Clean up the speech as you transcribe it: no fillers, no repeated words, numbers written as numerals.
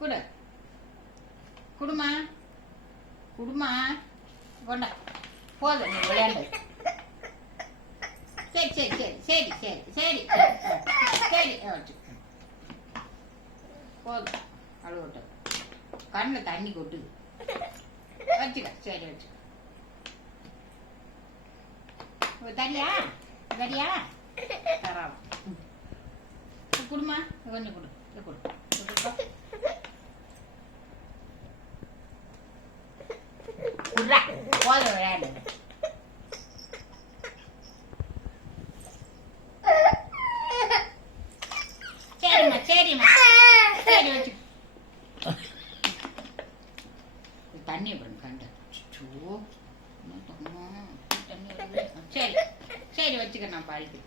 குடு குடுமா குடுமா கொண்டா போதும் நீ விளையாண்டு. சரி சரி சரி சரி சரி சரி சரி போதும் அழுவட்டும். கண்ணில் தண்ணி கொட்டுது. வச்சுக்க சரி வச்சுக்க. தரியா தரியா தராம் குடுமா கொஞ்சம் கொடு கொடு குடுறா போதும் விளையாடு. சரிம்மா சரிம்மா சரி வச்சு தண்ணி அப்புறம் கண்ட தண்ணி சரி சரி வச்சுக்க நான் பாடிட்டு